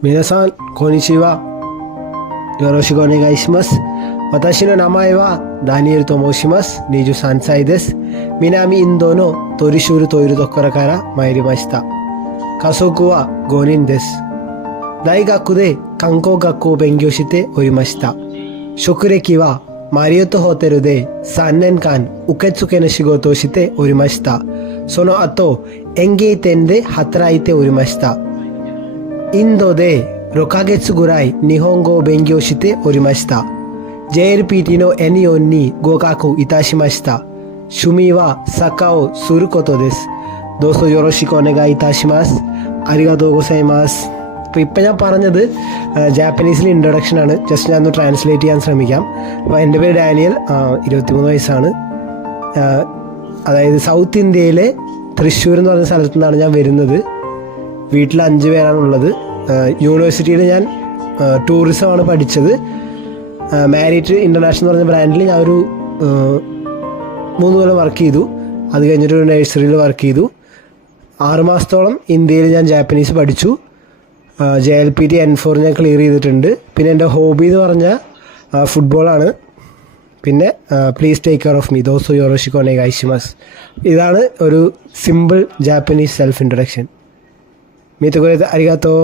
皆さん、こんにちは。よろしくお願いします。私の名前はダニエルと申します。23歳です。南インドのトリシュールというところから参りました。家族は5人です。大学で観光学校を勉強しておりました。職歴はマリオットホテルで3年間受付の仕事をしておりました。その後、園芸店で働いておりました。インドで6ヶ月ぐらい日本語を勉強しておりました。JLPT の N4 に合格いたしました。趣味はサッカーをすることです。どうぞよろしくお願いいたします。ありがとうございます。അപ്പോൾ ഇപ്പം ഞാൻ പറഞ്ഞത് ജാപ്പനീസിലെ ഇൻട്രൊഡക്ഷനാണ്. ജസ്റ്റ് ഞാൻ ഒന്ന് ട്രാൻസ്ലേറ്റ് ചെയ്യാൻ ശ്രമിക്കാം. അപ്പോൾ എൻ്റെ പേര് ഡാനിയൽ, 23 വയസ്സാണ്. അതായത് സൗത്ത് ഇന്ത്യയിലെ തൃശ്ശൂർ എന്ന് പറഞ്ഞ സ്ഥലത്തു നിന്നാണ് ഞാൻ വരുന്നത്. വീട്ടിൽ 5 പേരാണുള്ളത്. യൂണിവേഴ്സിറ്റിയിൽ ഞാൻ ടൂറിസമാണ് പഠിച്ചത്. മാരിറ്റ് ഇൻ്റർനാഷണൽ എന്ന് പറഞ്ഞ ബ്രാൻഡിൽ ഞാൻ ഒരു 3 കൊല്ലം വർക്ക് ചെയ്തു. അത് കഴിഞ്ഞിട്ട് ഒരു നഴ്സറിയിൽ വർക്ക് ചെയ്തു. 6 മാസത്തോളം ഇന്ത്യയിൽ ഞാൻ ജാപ്പനീസ് പഠിച്ചു. JLPT N4 ഞാൻ ക്ലിയർ ചെയ്തിട്ടുണ്ട്. പിന്നെ എൻ്റെ ഹോബി എന്ന് പറഞ്ഞാൽ ഫുട്ബോളാണ്. പിന്നെ please take care of me, ദോസോ യോറോഷിക്കോ നെഗായിഷിമാസ്. ഇതാണ് ഒരു സിമ്പിൾ ജാപ്പനീസ് സെൽഫ് ഇൻട്രൊഡക്ഷൻ. മീത്തോ അരിഗാത്തോ.